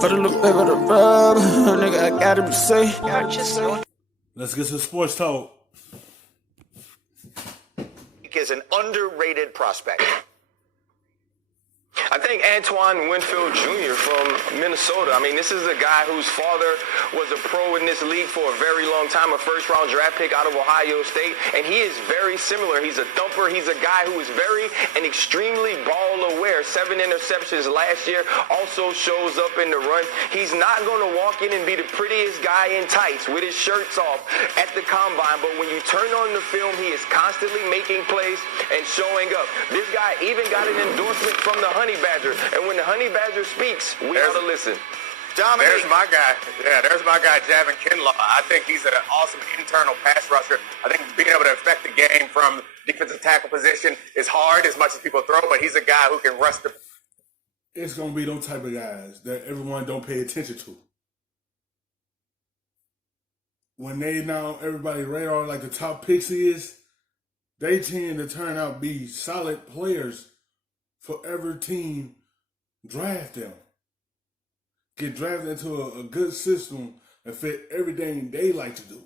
Put a little bit of the rub, nigga, I gotta be safe. Let's get some sports talk. Is an underrated prospect. I think Antoine Winfield Jr. from Minnesota. I mean, this is a guy whose father was a pro in this league for a very long time, a first-round draft pick out of Ohio State, and he is very similar. He's a thumper. He's a guy who is very and extremely ball-aware. 7 interceptions last year, also shows up in the run. He's not going to walk in and be the prettiest guy in tights with his shirts off at the combine, but when you turn on the film, he is constantly making plays and showing up. This guy even got an endorsement from the Honey Badger, and when the Honey Badger speaks, we ought to listen. Dominique. There's my guy. Yeah, there's my guy, Javin Kinlaw. I think he's an awesome internal pass rusher. I think being able to affect the game from defensive tackle position is hard as much as people throw, but he's a guy who can rush the... It's going to be those type of guys that everyone don't pay attention to. When they now everybody radar like the top picks is, they tend to turn out be solid players for every team draft them. Get drafted into a good system that fit everything they like to do.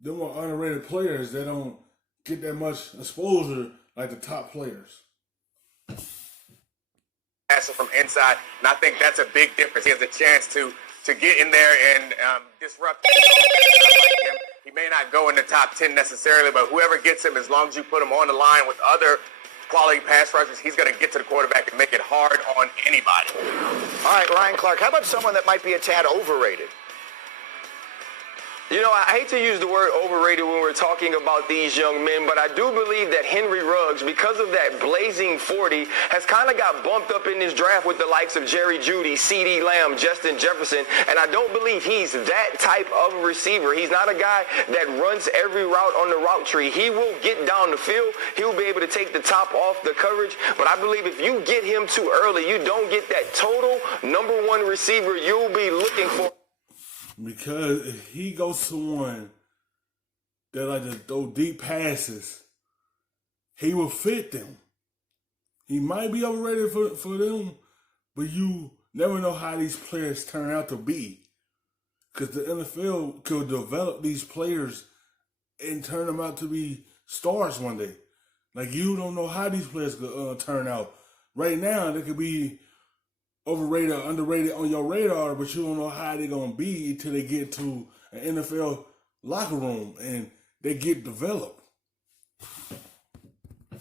Them are underrated players that don't get that much exposure like the top players. From inside, and I think that's a big difference. He has a chance to get in there and disrupt. Like him. He may not go in the top 10 necessarily, but whoever gets him, as long as you put him on the line with other quality pass rushers, he's going to get to the quarterback and make it hard on anybody. All right, Ryan Clark, how about someone that might be a tad overrated? You know, I hate to use the word overrated when we're talking about these young men, but I do believe that Henry Ruggs, because of that blazing 40, has kind of got bumped up in this draft with the likes of Jerry Jeudy, CeeDee Lamb, Justin Jefferson, and I don't believe he's that type of receiver. He's not a guy that runs every route on the route tree. He will get down the field. He will be able to take the top off the coverage, but I believe if you get him too early, you don't get that total #1 receiver you'll be looking for. Because if he goes someone that like to throw deep passes, he will fit them. He might be overrated for them, but you never know how these players turn out to be. Because the NFL could develop these players and turn them out to be stars one day. Like, you don't know how these players could turn out. Right now, they could be overrated or underrated on your radar, but you don't know how they're going to be until they get to an NFL locker room and they get developed.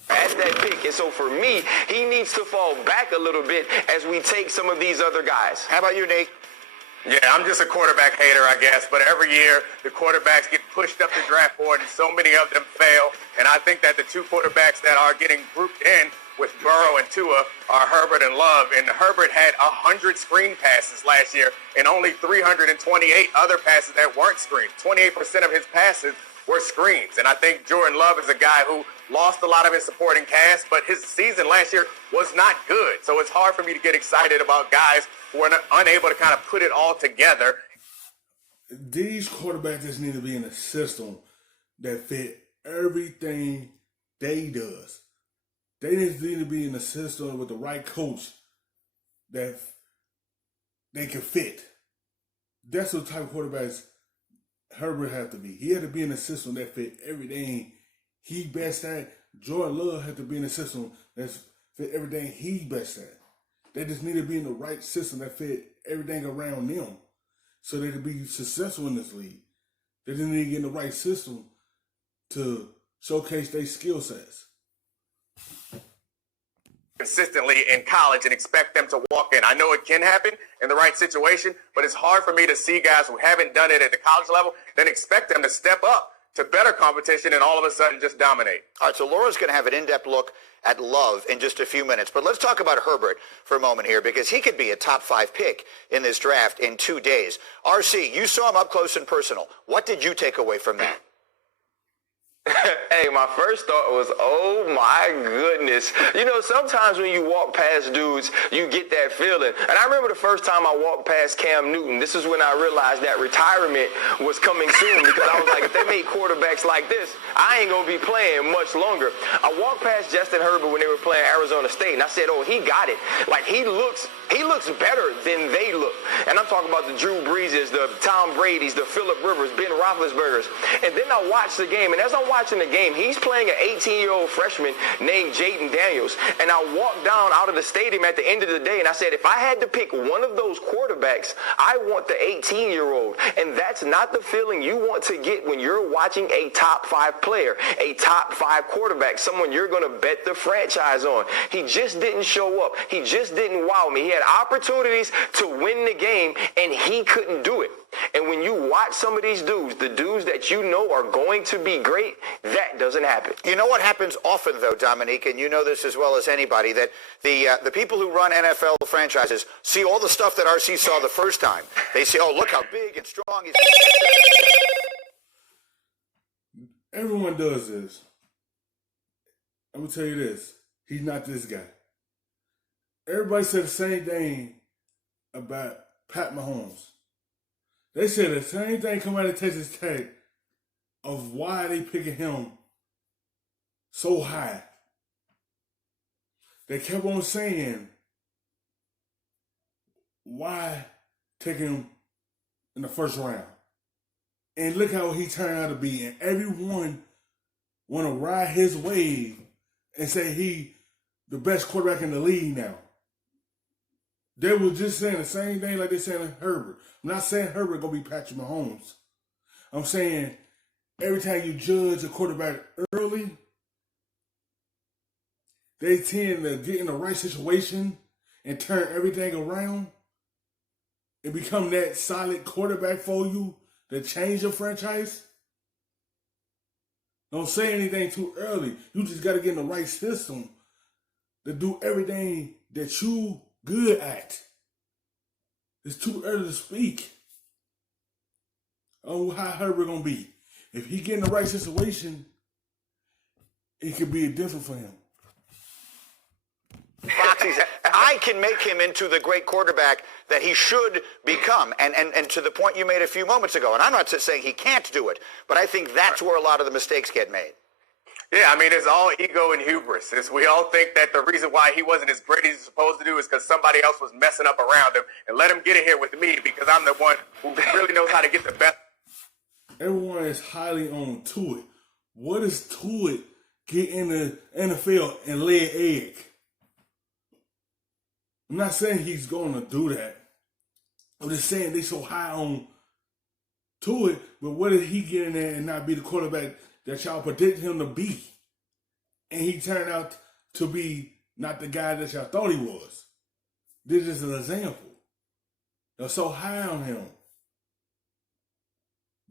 At that pick, and so for me, he needs to fall back a little bit as we take some of these other guys. How about you, Nate? Yeah, I'm just a quarterback hater, I guess, but every year the quarterbacks get pushed up the draft board and so many of them fail, and I think that the two quarterbacks that are getting grouped in with Burrow and Tua are Herbert and Love, and Herbert had 100 screen passes last year and only 328 other passes that weren't screened. 28% of his passes were screens, and I think Jordan Love is a guy who lost a lot of his supporting cast, but his season last year was not good, so it's hard for me to get excited about guys who are unable to kind of put it all together. These quarterbacks just need to be in a system that fit everything they does. They need to be in a system with the right coach that they can fit. That's the type of quarterbacks Herbert had to be. He had to be in a system that fit everything he best at. Jordan Love had to be in a system that fit everything he best at. They just need to be in the right system that fit everything around them so they could be successful in this league. They just need to get in the right system to showcase their skill sets consistently in college and expect them to walk in. I know it can happen in the right situation, but it's hard for me to see guys who haven't done it at the college level then expect them to step up to better competition and all of a sudden just dominate. All right, so Laura's going to have an in-depth look at Love in just a few minutes. But let's talk about Herbert for a moment here, because he could be a top 5 pick in this draft in 2 days. RC, you saw him up close and personal. What did you take away from that? Hey, my first thought was, oh my goodness. You know, sometimes when you walk past dudes, you get that feeling. And I remember the first time I walked past Cam Newton, this is when I realized that retirement was coming soon, because I was like, if they make quarterbacks like this, I ain't going to be playing much longer. I walked past Justin Herbert when they were playing Arizona State, and I said, oh, he got it. Like, he looks better than they look. And I'm talking about the Drew Breeses, the Tom Brady's, the Phillip Rivers, Ben Roethlisberger's. And then I watched the game, and as I'm watching the game, he's playing an 18-year-old freshman named Jaden Daniels. And I walked down out of the stadium at the end of the day, and I said, if I had to pick one of those quarterbacks, I want the 18-year-old. And that's not the feeling you want to get when you're watching a top 5 player, a top 5 quarterback, someone you're going to bet the franchise on. He just didn't show up. He just didn't wow me. He had opportunities to win the game, and he couldn't do it. And when you watch some of these dudes, the dudes that you know are going to be great, that doesn't happen. You know what happens often, though, Dominique, and you know this as well as anybody, that the people who run NFL franchises see all the stuff that RC saw the first time. They see, oh, look how big and strong he is. Everyone does this. I'm going to tell you this. He's not this guy. Everybody said the same thing about Pat Mahomes. They said the same thing coming out of Texas Tech of why they picking him so high. They kept on saying, why taking him in the first round? And look how he turned out to be. And everyone want to ride his wave and say he the best quarterback in the league now. They were just saying the same thing like they're saying Herbert. I'm not saying Herbert going to be Patrick Mahomes. I'm saying every time you judge a quarterback early, they tend to get in the right situation and turn everything around and become that solid quarterback for you to change your franchise. Don't say anything too early. You just got to get in the right system to do everything that you good at. It's too early to speak on how Herbert gonna be. If he get in the right situation, it could be different for him. I can make him into the great quarterback that he should become. And to the point you made a few moments ago, and I'm not saying he can't do it, but I think that's where a lot of the mistakes get made. Yeah, I mean, it's all ego and hubris. We all think that the reason why he wasn't as great as he's supposed to do is because somebody else was messing up around him, and let him get in here with me because I'm the one who really knows how to get the best. Everyone is highly on Tuitt. What does Tuitt get in the NFL and lay an egg? I'm not saying he's going to do that. I'm just saying they so high on Tuitt, but what did he get in there and not be the quarterback that y'all predicted him to be? And he turned out to be not the guy that y'all thought he was. This is an example. They're so high on him.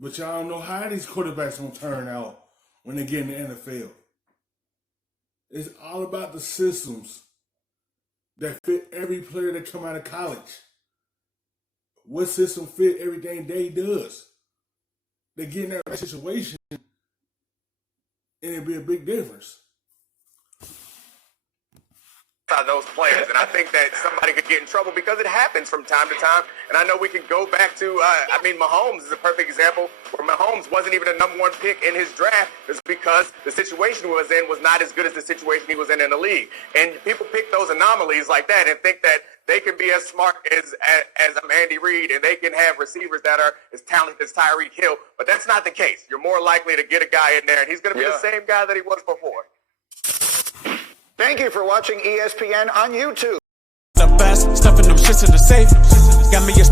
But y'all don't know how these quarterbacks gonna turn out when they get in the NFL. It's all about the systems that fit every player that come out of college. What system fit everything they does? They get in that right situation, and it'd be a big difference. Those players, and I think that somebody could get in trouble because it happens from time to time. And I know we can go back to, Mahomes is a perfect example where Mahomes wasn't even a number 1 pick in his draft. It's because the situation he was in was not as good as the situation he was in the league. And people pick those anomalies like that and think that they can be as smart as Andy Reid and they can have receivers that are as talented as Tyreek Hill. But that's not the case. You're more likely to get a guy in there, and he's going to be the same guy that he was before. Thank you for watching ESPN on YouTube. The best, stuffing them shits in the safe. Got me a